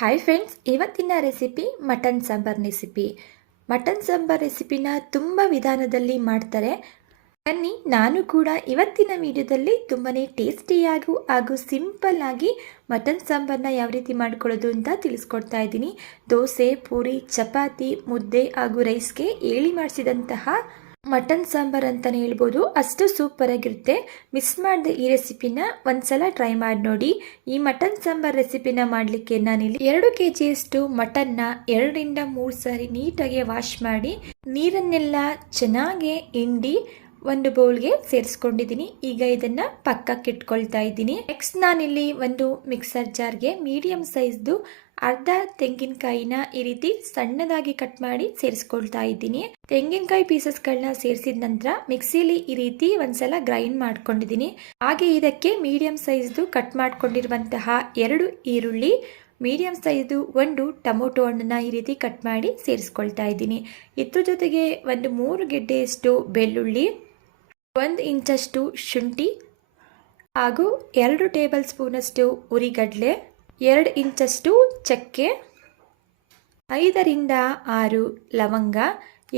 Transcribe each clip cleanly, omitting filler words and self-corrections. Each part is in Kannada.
ಹಾಯ್ ಫ್ರೆಂಡ್ಸ್, ಇವತ್ತಿನ recipe mutton sambar recipe. Mutton sambar ರೆಸಿಪಿನ ತುಂಬ ವಿಧಾನದಲ್ಲಿ ಮಾಡ್ತಾರೆ. ಬನ್ನಿ, ನಾನು ಕೂಡ ಇವತ್ತಿನ ವಿಡಿಯೋದಲ್ಲಿ ತುಂಬಾ ಟೇಸ್ಟಿಯಾಗಿ ಹಾಗೂ ಸಿಂಪಲ್ ಆಗಿ ಮಟನ್ ಸಾಂಬಾರನ್ನ ಯಾವ ರೀತಿ ಮಾಡ್ಕೊಳ್ಳೋದು ಅಂತ ತಿಳಿಸ್ಕೊಡ್ತಾ ಇದ್ದೀನಿ. ದೋಸೆ, ಪೂರಿ, ಚಪಾತಿ, ಮುದ್ದೆ ಹಾಗೂ ರೈಸ್ಗೆ ಏಳಿ ಮಾಡಿಸಿದಂತಹ ಮಟನ್ ಸಾಂಬಾರ್ ಅಂತಲೇ ಹೇಳ್ಬೋದು. ಅಷ್ಟು ಸೂಪರ್ ಆಗಿರುತ್ತೆ. ಮಿಸ್ ಮಾಡದೆ ಈ ರೆಸಿಪಿನ ಒಂದ್ಸಲ ಟ್ರೈ ಮಾಡಿ ನೋಡಿ. ಈ ಮಟನ್ ಸಾಂಬಾರ್ ರೆಸಿಪಿನ ಮಾಡಲಿಕ್ಕೆ ನಾನಿಲ್ಲಿ 2 kgಯಷ್ಟು ಮಟನ್ನ 2 ರಿಂದ 3 ಸಾರಿ ನೀಟಾಗಿ ವಾಶ್ ಮಾಡಿ ನೀರನ್ನೆಲ್ಲ ಚೆನ್ನಾಗಿ ಹಿಂಡಿ ಒಂದು ಬೌಲ್ಗೆ ಸೇರಿಸ್ಕೊಂಡಿದ್ದೀನಿ. ಈಗ ಇದನ್ನ ಪಕ್ಕಕ್ಕೆ ಇಟ್ಕೊಳ್ತಾ ಇದ್ದೀನಿ. ನೆಕ್ಸ್ಟ್ ನಾನಿಲ್ಲಿ ಒಂದು ಮಿಕ್ಸರ್ ಜಾರ್ಗೆ ಮೀಡಿಯಂ ಸೈಜ್ದು ಅರ್ಧ ತೆಂಗಿನಕಾಯಿನ ಈ ರೀತಿ ಸಣ್ಣದಾಗಿ ಕಟ್ ಮಾಡಿ ಸೇರಿಸ್ಕೊಳ್ತಾ ಇದ್ದೀನಿ. ತೆಂಗಿನಕಾಯಿ ಪೀಸಸ್ಗಳನ್ನ ಸೇರಿಸಿದ ನಂತರ ಮಿಕ್ಸಿಲಿ ಈ ರೀತಿ ಒಂದ್ಸಲ ಗ್ರೈಂಡ್ ಮಾಡ್ಕೊಂಡಿದ್ದೀನಿ. ಹಾಗೆ ಇದಕ್ಕೆ ಮೀಡಿಯಂ ಸೈಜ್ದು ಕಟ್ ಮಾಡ್ಕೊಂಡಿರುವಂತಹ 2 ಈರುಳ್ಳಿ, ಮೀಡಿಯಂ ಸೈಜ್ದು 1 ಟೊಮೊಟೊ ಹಣ್ಣನ್ನ ಈ ರೀತಿ ಕಟ್ ಮಾಡಿ ಸೇರಿಸ್ಕೊಳ್ತಾ ಇದ್ದೀನಿ. ಇದ್ರ ಜೊತೆಗೆ ಒಂದು 3 ಗೆಡ್ಡೆಯಷ್ಟು ಬೆಳ್ಳುಳ್ಳಿ, 1 ಇಂಚಷ್ಟು ಶುಂಠಿ ಹಾಗೂ 2 ಟೇಬಲ್ ಸ್ಪೂನಷ್ಟು ಉರಿಗಡಲೆ, 2 ಇಂಚಷ್ಟು ಚಕ್ಕೆ, 5 ರಿಂದ 6 ಲವಂಗ,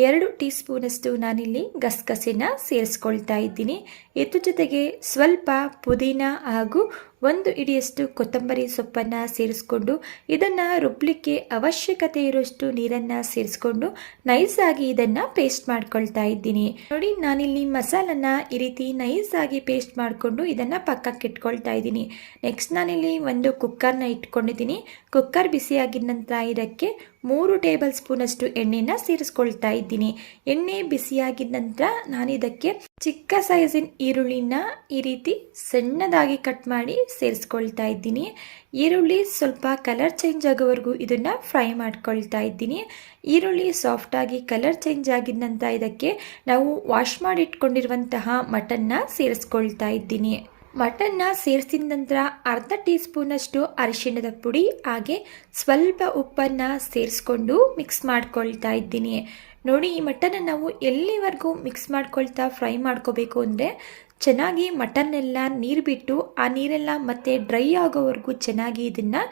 2 ಟೀ ಸ್ಪೂನಷ್ಟು ನಾನಿಲ್ಲಿ ಗಸಗಸೆನ ಸೇರಿಸ್ಕೊಳ್ತಾ ಇದ್ದೀನಿ. ಇದ್ರ ಜೊತೆಗೆ ಸ್ವಲ್ಪ ಪುದೀನ ಹಾಗೂ 1 ಹಿಡಿಯಷ್ಟು ಕೊತ್ತಂಬರಿ ಸೊಪ್ಪನ್ನು ಸೇರಿಸ್ಕೊಂಡು ಇದನ್ನು ರುಬ್ಲಿಕ್ಕೆ ಅವಶ್ಯಕತೆ ಇರೋಷ್ಟು ನೀರನ್ನು ಸೇರಿಸ್ಕೊಂಡು ನೈಸಾಗಿ ಇದನ್ನು ಪೇಸ್ಟ್ ಮಾಡ್ಕೊಳ್ತಾ ಇದ್ದೀನಿ. ನೋಡಿ, ನಾನಿಲ್ಲಿ ಮಸಾಲನ್ನ ಈ ರೀತಿ ನೈಸಾಗಿ ಪೇಸ್ಟ್ ಮಾಡಿಕೊಂಡು ಇದನ್ನು ಪಕ್ಕಕ್ಕೆ ಇಟ್ಕೊಳ್ತಾ ಇದ್ದೀನಿ. ನೆಕ್ಸ್ಟ್ ನಾನಿಲ್ಲಿ ಒಂದು ಕುಕ್ಕರ್ನ ಇಟ್ಕೊಂಡಿದ್ದೀನಿ. ಕುಕ್ಕರ್ ಬಿಸಿಯಾಗಿದ ನಂತರ ಇದಕ್ಕೆ 3 ಟೇಬಲ್ ಸ್ಪೂನಷ್ಟು ಎಣ್ಣೆನ ಸೇರಿಸ್ಕೊಳ್ತಾ ಇದ್ದೀನಿ. ಎಣ್ಣೆ ಬಿಸಿಯಾಗಿದ ನಂತರ ನಾನಿದಕ್ಕೆ ಚಿಕ್ಕ ಸೈಜಿನ ಈರುಳ್ಳಿನ ಈ ರೀತಿ ಸಣ್ಣದಾಗಿ ಕಟ್ ಮಾಡಿ ಸೇರಿಸ್ಕೊಳ್ತಾ ಇದ್ದೀನಿ. ಈರುಳ್ಳಿ ಸ್ವಲ್ಪ ಕಲರ್ ಚೇಂಜ್ ಆಗೋವರೆಗೂ ಇದನ್ನು ಫ್ರೈ ಮಾಡ್ಕೊಳ್ತಾ ಇದ್ದೀನಿ. ಈರುಳ್ಳಿ ಸಾಫ್ಟಾಗಿ ಕಲರ್ ಚೇಂಜ್ ಆಗಿದ ನಂತರ ಇದಕ್ಕೆ ನಾವು ವಾಶ್ ಮಾಡಿ ಇಟ್ಕೊಂಡಿರುವಂತಹ ಮಟನ್ನ ಸೇರಿಸ್ಕೊಳ್ತಾ ಇದ್ದೀನಿ. ಮಟನ್ನ ಸೇರಿಸಿದ ನಂತರ ಅರ್ಧ ಟೀ ಸ್ಪೂನಷ್ಟು ಅರಿಶಿಣದ ಪುಡಿ ಹಾಗೆ ಸ್ವಲ್ಪ ಉಪ್ಪನ್ನು ಸೇರಿಸ್ಕೊಂಡು ಮಿಕ್ಸ್ ಮಾಡ್ಕೊಳ್ತಾ ಇದ್ದೀನಿ. ನೋಡಿ, ಈ ಮಟನ್ನ ನಾವು ಎಲ್ಲಿವರೆಗೂ ಮಿಕ್ಸ್ ಮಾಡ್ಕೊಳ್ತಾ ಫ್ರೈ ಮಾಡ್ಕೋಬೇಕು ಅಂದರೆ ಚೆನ್ನಾಗಿ ಮಟನ್ನೆಲ್ಲ ನೀರು ಬಿಟ್ಟು ಆ ನೀರೆಲ್ಲ ಮತ್ತೆ ಡ್ರೈ ಆಗೋವರೆಗೂ ಚೆನ್ನಾಗಿ ಇದನ್ನು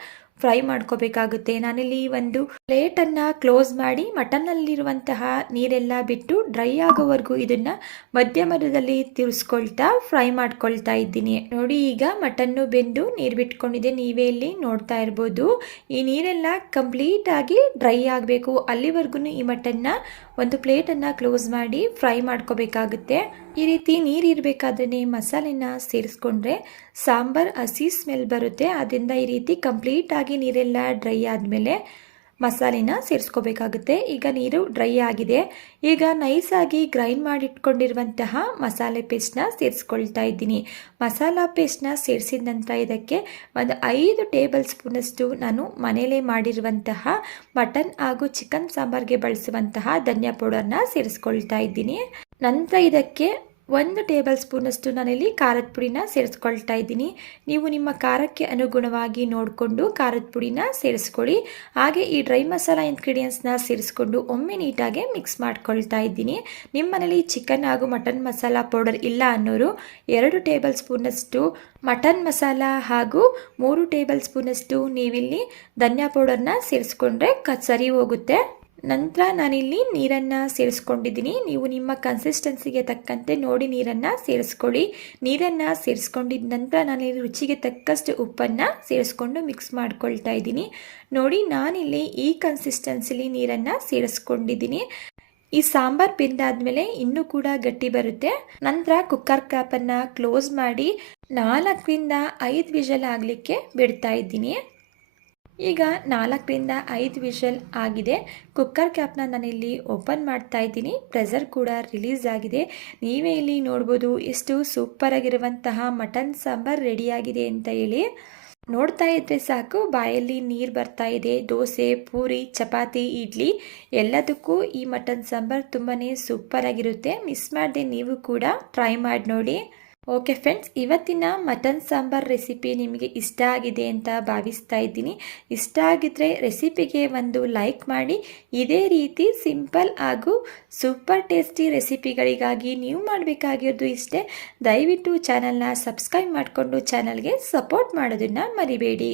ಫ್ರೈ ಮಾಡ್ಕೋಬೇಕಾಗುತ್ತೆ. ನಾನಿಲ್ಲಿ ಒಂದು ಪ್ಲೇಟನ್ನು ಕ್ಲೋಸ್ ಮಾಡಿ ಮಟನ್ನಲ್ಲಿರುವಂತಹ ನೀರೆಲ್ಲ ಬಿಟ್ಟು ಡ್ರೈ ಆಗೋವರೆಗೂ ಇದನ್ನು ಮಧ್ಯಮದಲ್ಲಿ ತಿರ್ಸ್ಕೊಳ್ತಾ ಫ್ರೈ ಮಾಡ್ಕೊಳ್ತಾ ಇದ್ದೀನಿ. ನೋಡಿ, ಈಗ ಮಟನ್ನು ಬೆಂದು ನೀರು ಬಿಟ್ಕೊಂಡಿದೆ. ನೀವೇ ಇಲ್ಲಿ ನೋಡ್ತಾ ಇರ್ಬೋದು. ಈ ನೀರೆಲ್ಲ ಕಂಪ್ಲೀಟ್ ಆಗಿ ಡ್ರೈ ಆಗಬೇಕು. ಅಲ್ಲಿವರೆಗೂ ಈ ಮಟನ್ನ ಒಂದು ಪ್ಲೇಟನ್ನು ಕ್ಲೋಸ್ ಮಾಡಿ ಫ್ರೈ ಮಾಡ್ಕೋಬೇಕಾಗುತ್ತೆ. ಈ ರೀತಿ ನೀರು ಇರಬೇಕಾದ್ರೆ ಮಸಾಲೆನ ಸೇರಿಸ್ಕೊಂಡ್ರೆ ಸಾಂಬಾರ್ ಹಸಿ ಸ್ಮೆಲ್ ಬರುತ್ತೆ. ಅದರಿಂದ ಈ ರೀತಿ ಕಂಪ್ಲೀಟ್ ಆಗಿ ನೀರೆಲ್ಲ ಡ್ರೈ ಆದಮೇಲೆ ಮಸಾಲೆನ ಸೇರಿಸ್ಕೋಬೇಕಾಗುತ್ತೆ. ಈಗ ನೀರು ಡ್ರೈ ಆಗಿದೆ. ಈಗ ನೈಸಾಗಿ ಗ್ರೈಂಡ್ ಮಾಡಿಟ್ಕೊಂಡಿರುವಂತಹ ಮಸಾಲೆ ಪೇಸ್ಟ್ನ ಸೇರಿಸ್ಕೊಳ್ತಾ ಇದ್ದೀನಿ. ಮಸಾಲ ಪೇಸ್ಟ್ನ ಸೇರಿಸಿದ ನಂತರ ಇದಕ್ಕೆ ಒಂದು 5 ಟೇಬಲ್ ಸ್ಪೂನಷ್ಟು ನಾನು ಮನೇಲೇ ಮಾಡಿರುವಂತಹ ಮಟನ್ ಹಾಗೂ ಚಿಕನ್ ಸಾಂಬಾರ್ಗೆ ಬಳಸುವಂತಹ ಧನಿಯಾ ಪೌಡರ್ನ ಸೇರಿಸ್ಕೊಳ್ತಾ ಇದ್ದೀನಿ. ನಂತರ ಇದಕ್ಕೆ 1 ಟೇಬಲ್ ಸ್ಪೂನಷ್ಟು ನಾನಿಲ್ಲಿ ಖಾರದ ಪುಡಿನ ಸೇರಿಸ್ಕೊಳ್ತಾ ಇದ್ದೀನಿ. ನೀವು ನಿಮ್ಮ ಖಾರಕ್ಕೆ ಅನುಗುಣವಾಗಿ ನೋಡಿಕೊಂಡು ಖಾರದ ಪುಡಿನ ಸೇರಿಸ್ಕೊಳ್ಳಿ. ಹಾಗೆ ಈ ಡ್ರೈ ಮಸಾಲ ಇಂಗ್ರೀಡಿಯೆಂಟ್ಸ್ನ ಸೇರಿಸ್ಕೊಂಡು ಒಮ್ಮೆ ನೀಟಾಗಿ ಮಿಕ್ಸ್ ಮಾಡ್ಕೊಳ್ತಾ ಇದ್ದೀನಿ. ನಿಮ್ಮ ಮನೇಲಿ ಚಿಕನ್ ಹಾಗೂ ಮಟನ್ ಮಸಾಲ ಪೌಡರ್ ಇಲ್ಲ ಅನ್ನೋರು 2 ಟೇಬಲ್ ಸ್ಪೂನಷ್ಟು ಮಟನ್ ಮಸಾಲ ಹಾಗೂ 3 ಟೇಬಲ್ ಸ್ಪೂನಷ್ಟು ನೀವಿಲ್ಲಿ ಧನಿಯಾ ಪೌಡರ್ನ ಸೇರಿಸ್ಕೊಂಡ್ರೆ ಸರಿ ಹೋಗುತ್ತೆ. ನಂತರ ನಾನಿಲ್ಲಿ ನೀರನ್ನು ಸೇರಿಸ್ಕೊಂಡಿದ್ದೀನಿ. ನೀವು ನಿಮ್ಮ ಕನ್ಸಿಸ್ಟೆನ್ಸಿಗೆ ತಕ್ಕಂತೆ ನೋಡಿ ನೀರನ್ನು ಸೇರಿಸ್ಕೊಳ್ಳಿ. ನೀರನ್ನು ಸೇರಿಸ್ಕೊಂಡಿದ್ದ ನಂತರ ನಾನಿಲ್ಲಿ ರುಚಿಗೆ ತಕ್ಕಷ್ಟು ಉಪ್ಪನ್ನು ಸೇರಿಸ್ಕೊಂಡು ಮಿಕ್ಸ್ ಮಾಡ್ಕೊಳ್ತಾ ಇದ್ದೀನಿ. ನೋಡಿ, ನಾನಿಲ್ಲಿ ಈ ಕನ್ಸಿಸ್ಟೆನ್ಸಿಲಿ ನೀರನ್ನು ಸೇರಿಸ್ಕೊಂಡಿದ್ದೀನಿ. ಈ ಸಾಂಬಾರ್ ಬೆಂದಾದ್ಮೇಲೆ ಇನ್ನೂ ಕೂಡ ಗಟ್ಟಿ ಬರುತ್ತೆ. ನಂತರ ಕುಕ್ಕರ್ ಕ್ಯಾಪನ್ನು ಕ್ಲೋಸ್ ಮಾಡಿ 4 ರಿಂದ 5 ವಿಷಲ್ ಆಗಲಿಕ್ಕೆ ಬಿಡ್ತಾ ಇದ್ದೀನಿ. ಈಗ 4 ರಿಂದ 5 ವಿಷಲ್ ಆಗಿದೆ. ಕುಕ್ಕರ್ ಕ್ಯಾಪ್ನ ನಾನಿಲ್ಲಿ ಓಪನ್ ಮಾಡ್ತಾ ಇದ್ದೀನಿ. ಪ್ರೆಷರ್ ಕೂಡ ರಿಲೀಸ್ ಆಗಿದೆ. ನೀವೇ ಇಲ್ಲಿ ನೋಡ್ಬೋದು ಎಷ್ಟು ಸೂಪರ್ ಆಗಿರುವಂತಹ ಮಟನ್ ಸಾಂಬಾರ್ ರೆಡಿಯಾಗಿದೆ ಅಂತ ಹೇಳಿ. ನೋಡ್ತಾ ಇದ್ದರೆ ಸಾಕು ಬಾಯಲ್ಲಿ ನೀರು ಬರ್ತಾ ಇದೆ. ದೋಸೆ, ಪೂರಿ, ಚಪಾತಿ, ಇಡ್ಲಿ ಎಲ್ಲದಕ್ಕೂ ಈ ಮಟನ್ ಸಾಂಬಾರ್ ತುಂಬಾ ಸೂಪರ್ ಆಗಿರುತ್ತೆ. ಮಿಸ್ ಮಾಡದೆ ನೀವು ಕೂಡ ಟ್ರೈ ಮಾಡಿ ನೋಡಿ. ಓಕೆ ಫ್ರೆಂಡ್ಸ್, ಇವತ್ತಿನ ಮಟನ್ ಸಾಂಬಾರ್ ರೆಸಿಪಿ ನಿಮಗೆ ಇಷ್ಟ ಆಗಿದೆ ಅಂತ ಭಾವಿಸ್ತಾ ಇದ್ದೀನಿ. ಇಷ್ಟ ಆಗಿದ್ರೆ ರೆಸಿಪಿಗೆ ಒಂದು ಲೈಕ್ ಮಾಡಿ. ಇದೇ ರೀತಿ ಸಿಂಪಲ್ ಹಾಗೂ ಸೂಪರ್ ಟೇಸ್ಟಿ ರೆಸಿಪಿಗಳಿಗಾಗಿ ನೀವು ಮಾಡಬೇಕಾಗಿರೋದು ಇಷ್ಟೇ. ದಯವಿಟ್ಟು ಚಾನಲ್ನ ಸಬ್ಸ್ಕ್ರೈಬ್ ಮಾಡಿಕೊಂಡು ಚಾನಲ್ಗೆ ಸಪೋರ್ಟ್ ಮಾಡೋದನ್ನು ಮರಿಬೇಡಿ.